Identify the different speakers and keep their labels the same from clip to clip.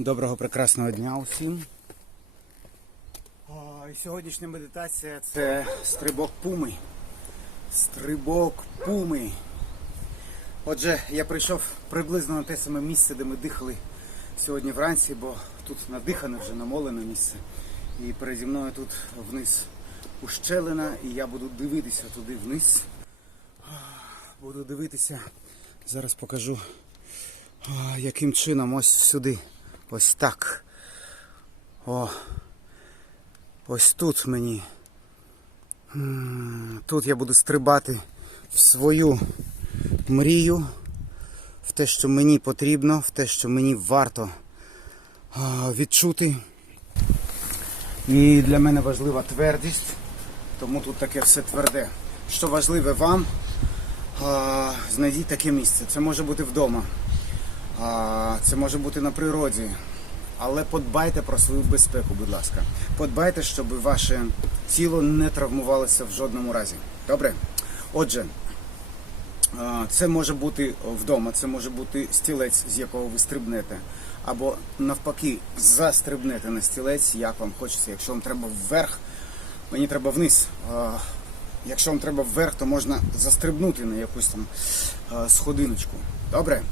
Speaker 1: Доброго прекрасного дня усім. Сьогоднішня медитація це стрибок пуми. Стрибок пуми. Отже, я прийшов приблизно на те саме місце, де ми дихали сьогодні вранці, бо тут надихане вже намолене місце. І переді мною тут вниз ущелина, і я буду дивитися туди вниз. Буду дивитися. Зараз покажу, яким чином ось сюди. Ось так. О. Ось тут мені. Тут я буду стрибати в свою мрію, в те, що мені потрібно, в те, що мені варто відчути. І для мене важлива твердість, тому тут таке все тверде. Що важливе вам, знайдіть таке місце. Це може бути вдома, це може бути на природі. Але подбайте про свою безпеку, будь ласка. Подбайте, щоб ваше тіло не травмувалося в жодному разі. Добре? Отже, це може бути вдома, це може бути стілець, з якого ви стрибнете. Або навпаки, застрибнете на стілець, як вам хочеться. Якщо вам треба вверх, мені треба вниз. Якщо вам треба вверх, то можна застрибнути на якусь там сходиночку. Добре?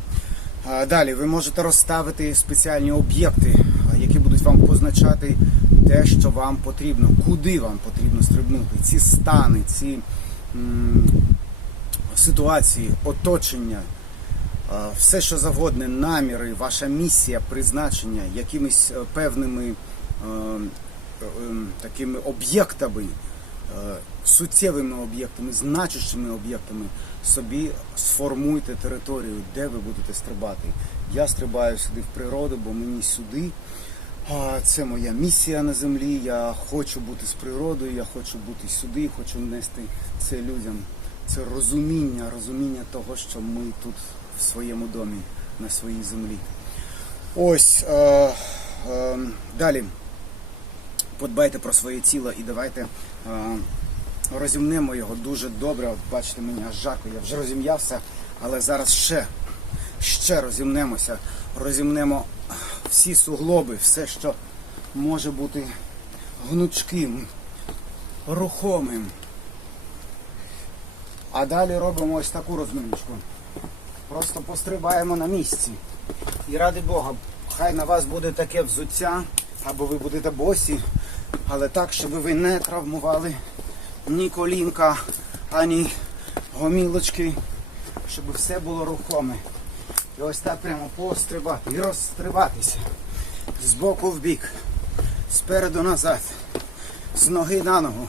Speaker 1: Далі ви можете розставити спеціальні об'єкти, які будуть вам позначати те, що вам потрібно, куди вам потрібно стрибнути. Ці стани, ці м, ситуації, оточення, все, що завгодне, наміри, ваша місія, призначення, якимись е, певними е, е, такими об'єктами, суттєвими об'єктами, значущими об'єктами, собі сформуйте територію, де ви будете стрибати. Я стрибаю сюди в природу, бо мені сюди. а, Це моя місія на землі. Я хочу бути з природою, я хочу бути сюди, хочу нести це людям. Це розуміння, розуміння того, що ми тут в своєму домі, на своїй землі. Ось е, е, далі подбайте про своє тіло і давайте е, розімнемо його дуже добре. От бачите, мені аж жарко, я вже розім'явся, але зараз ще, ще розімнемося, розімнемо всі суглоби, все, що може бути гнучким, рухомим. А далі робимо ось таку розминочку. Просто пострибаємо на місці. І ради Бога, хай на вас буде таке взуття, або ви будете босі, але так, щоб ви не травмували ні колінка, ані гомілочки, щоб все було рухоме. І ось так прямо пострибати і розстрибатися. З боку в бік, спереду назад, з ноги на ногу.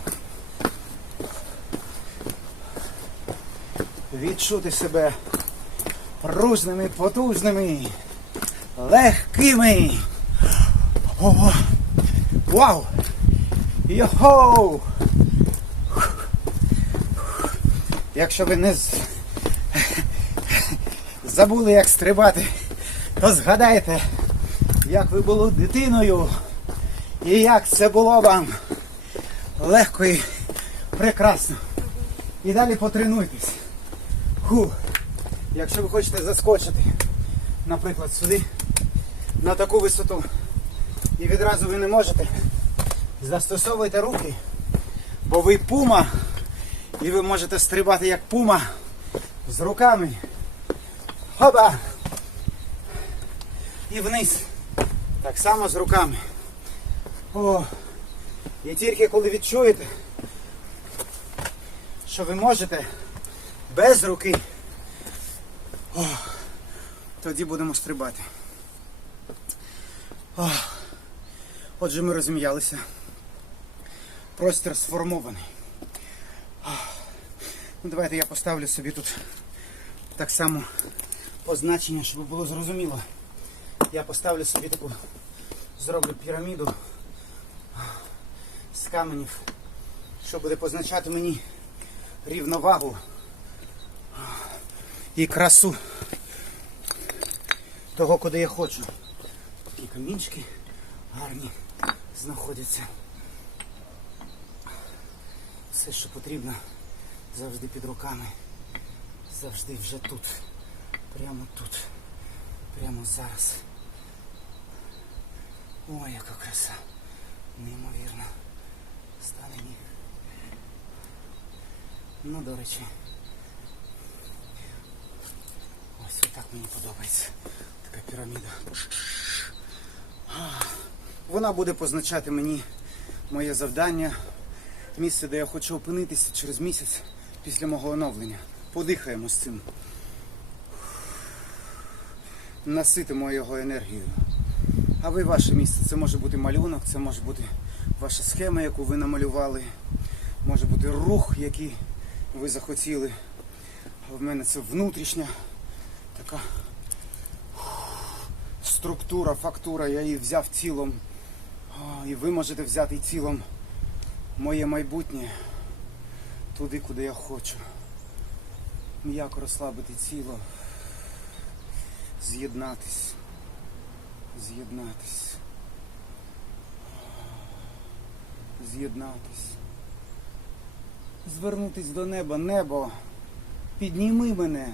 Speaker 1: Відчути себе пружними, потужними, легкими. Ого! Вау! Йохоу! Якщо ви не з- забули, як стрибати, то згадайте, як ви були дитиною і як це було вам легко і прекрасно. І далі потренуйтесь. Ху. Якщо ви хочете заскочити, наприклад, сюди, на таку висоту, і відразу ви не можете, застосовуйте руки, бо ви пума, і ви можете стрибати як пума з руками. Хоба! І вниз. Так само з руками. О. І тільки коли відчуєте, що ви можете без руки, о, тоді будемо стрибати. О. Отже, ми розім'ялися. Простір сформований. Ну, давайте я поставлю собі тут так само позначення, щоб було зрозуміло. Я поставлю собі таку, зроблю піраміду з каменів, що буде позначати мені рівновагу і красу того, куди я хочу. Такі камінчики гарні знаходяться. Все, що потрібно, завжди під руками. Завжди вже тут. Прямо тут. Прямо зараз. Ой, яка краса. Неймовірно. Стане. Ну, до речі. Ось отак мені подобається. Така піраміда. Вона буде позначати мені моє завдання, місце, де я хочу опинитися через місяць після мого оновлення. Подихаємо з цим. Наситимо його енергією. А ви ваше місце. Це може бути малюнок, це може бути ваша схема, яку ви намалювали. Може бути рух, який ви захотіли. В мене це внутрішня така структура, фактура. Я її взяв тілом. А, І ви можете взяти тілом моє майбутнє туди, куди я хочу. М'яко розслабити тіло, з'єднатись, з'єднатись, з'єднатись, звернутись до неба, небо, підніми мене,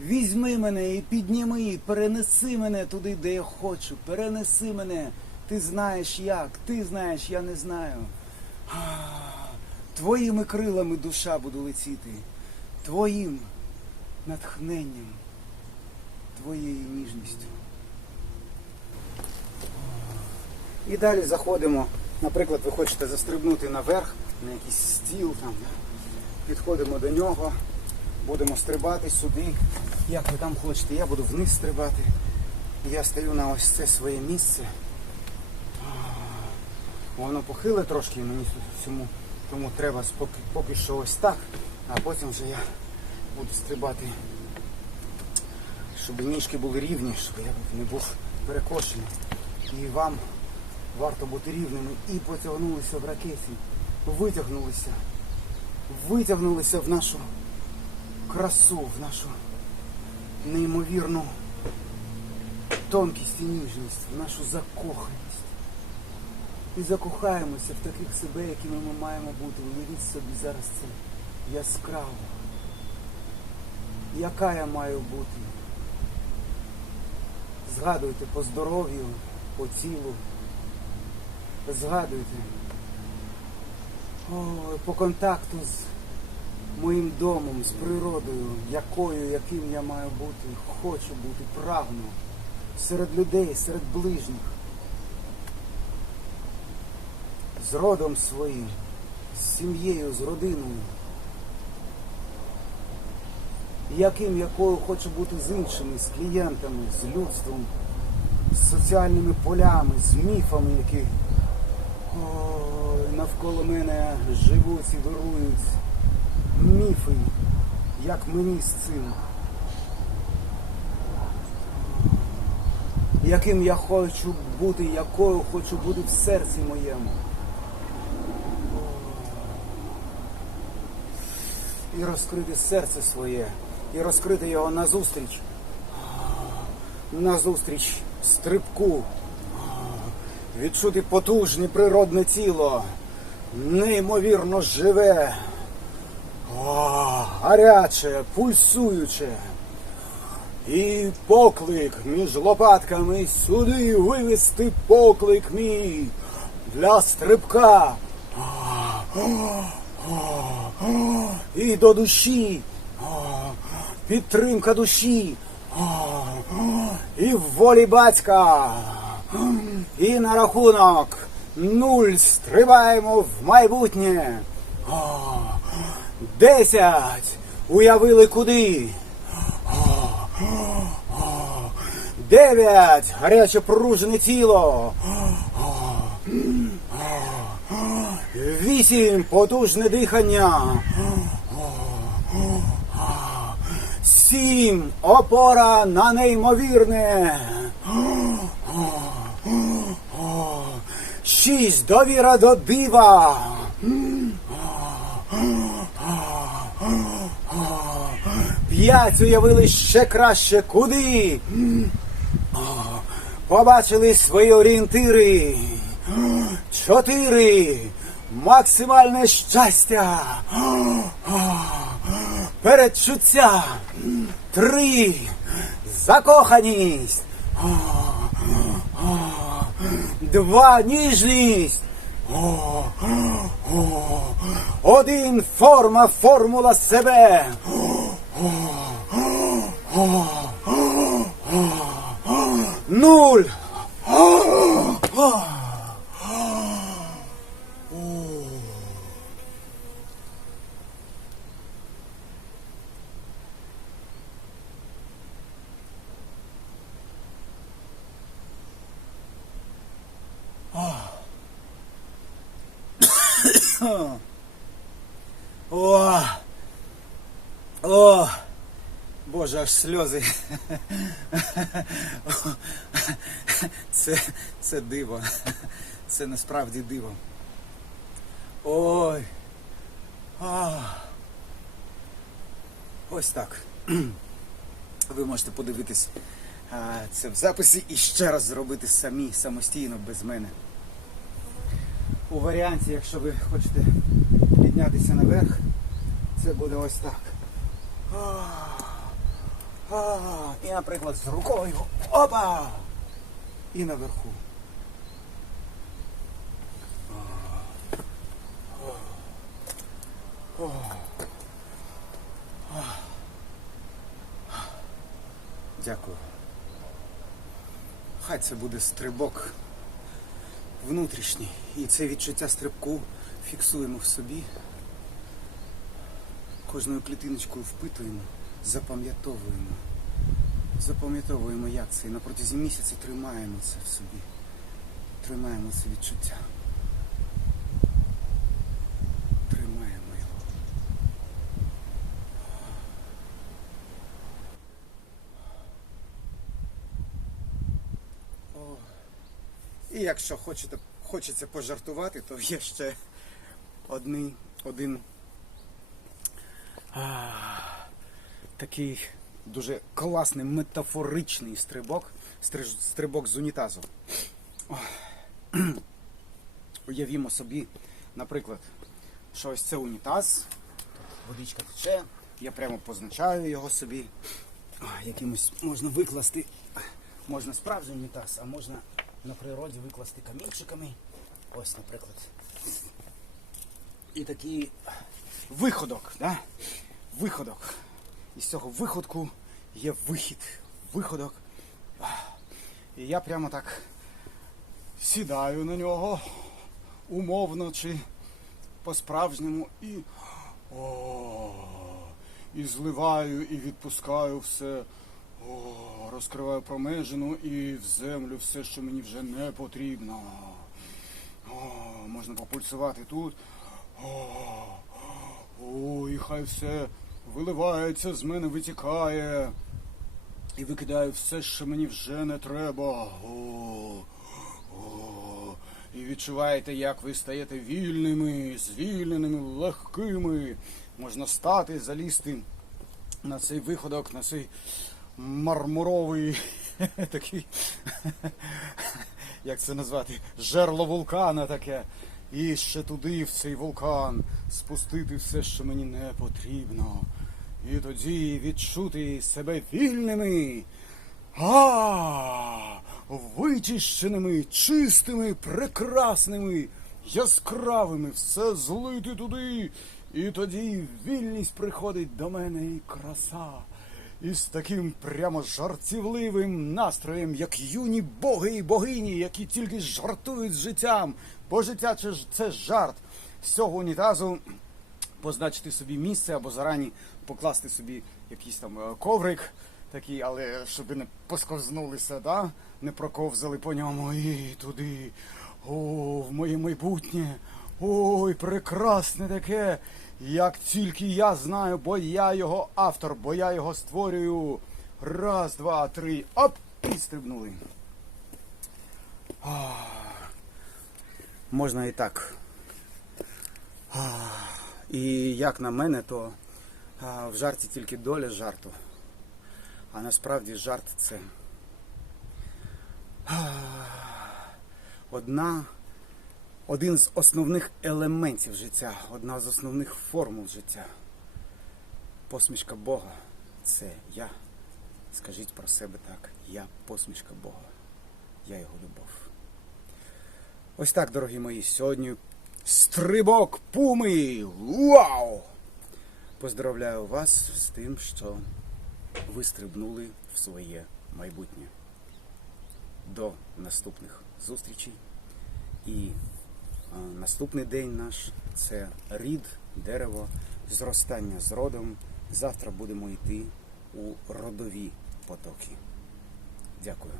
Speaker 1: візьми мене і підніми, перенеси мене туди, де я хочу, перенеси мене. Ти знаєш як, ти знаєш, я не знаю. Твоїми крилами душа буду летіти, твоїм натхненням, твоєю ніжністю. І далі заходимо. Наприклад, ви хочете застрибнути наверх на якийсь стіл, там, підходимо до нього, будемо стрибати сюди. Як ви там хочете, я буду вниз стрибати. Я стою на ось це своє місце. Воно похиле трошки мені всьому, тому треба поки, поки що ось так, а потім вже я буду стрибати, щоб ніжки були рівні, щоб я не був перекошений. І вам варто бути рівними і потягнулися в ракеті, витягнулися, витягнулися в нашу красу, в нашу неймовірну тонкість і ніжність, в нашу закоханість. І закохаємося в таких себе, якими ми маємо бути. Уявіть собі зараз це яскраво. Яка я маю бути? Згадуйте по здоров'ю, по тілу. Згадуйте. Ой, по контакту з моїм домом, з природою, якою, яким я маю бути, хочу бути, прагну. Серед людей, серед ближніх. З родом своїм, з сім'єю, з родиною. Яким, якою хочу бути з іншими, з клієнтами, з людством, з соціальними полями, з міфами, які ой, навколо мене живуть і вирують. Міфи, як мені з цим. Яким я хочу бути, якою хочу бути в серці моєму. І розкрити серце своє, і розкрити його назустріч, назустріч стрибку, відчути потужне природне тіло, неймовірно живе, гаряче, пульсуюче. І поклик між лопатками сюди вивести поклик мій для стрибка і до душі, підтримка душі, і в волі батька, і на рахунок нуль стрибаємо в майбутнє. Десять. Уявили куди. Дев'ять. Гаряче пружене тіло. Вісім потужне дихання. Сім опора на неймовірне. Шість довіра до дива. П'ять уявили ще краще куди. Побачили свої орієнтири. Чотири. Максимальне щастя. Передчуття. Три. Закоханість. Два ніжність. Один форма, формула себе. Нуль. О, о, Боже, аж сльози. Це, це диво. Це насправді диво. Ой. А. Ось так. Ви можете подивитись це в записі і ще раз зробити самі, самостійно, без мене. У варіанті, якщо ви хочете піднятися наверх, це буде ось так. А, І, наприклад, з рукою. Опа! І наверху. Дякую. Хай це буде стрибок внутрішній. І це відчуття стрибку фіксуємо в собі. Кожною клітиночкою впитуємо, запам'ятовуємо. Запам'ятовуємо, як це. І на протязі місяця тримаємо це в собі. Тримаємо це відчуття. Тримаємо його. О. І якщо хочете, хочеться пожартувати, то є ще один а, такий дуже класний метафоричний стрибок, стрибок з унітазу. Уявімо собі, наприклад, що ось це унітаз, водичка тече, я прямо позначаю його собі. Якимось можна викласти, можна справжній унітаз, а можна на природі викласти камінчиками. Ось, наприклад. І такий виходок, да? Виходок. І з цього виходку є вихід. Виходок. І я прямо так сідаю на нього умовно чи по-справжньому і. О, і зливаю, і відпускаю все. О, розкриваю промежину і в землю все, що мені вже не потрібно. О, можна попульсувати тут. О, о, і хай все виливається, з мене витікає. І викидаю все, що мені вже не треба. О, о, і відчуваєте, як ви стаєте вільними, звільненими, легкими. Можна стати, залізти на цей виходок, на цей мармуровий такий, як це назвати, жерло вулкана таке. І ще туди, в цей вулкан, спустити все, що мені не потрібно. І тоді відчути себе вільними. А, вичищеними, чистими, прекрасними, яскравими, все злити туди. І тоді вільність приходить до мене і краса. І з таким прямо жартівливим настроєм, як юні боги і богині, які тільки жартують з життям. Бо життя це жарт. З цього унітазу позначити собі місце або зарані покласти собі якийсь там е, коврик такий, але щоб не посковзнулися, да? не проковзали по ньому і туди. О, в моє майбутнє. Ой, прекрасне таке. Як тільки я знаю, бо я його автор, бо я його створюю. Раз, два, три. Оп! І стрибнули. А, Можна і так. А, І як на мене, то а, в жарті тільки доля жарту. А насправді жарт це одна, один з основних елементів життя, одна з основних формул життя. Посмішка Бога це я. Скажіть про себе так. Я посмішка Бога. Я його любов. Ось так, дорогі мої, сьогодні стрибок пуми! Вау! Поздравляю вас з тим, що ви стрибнули в своє майбутнє. До наступних зустрічей. І наступний день наш це рід, дерево, зростання з родом. Завтра будемо йти у родові потоки. Дякую.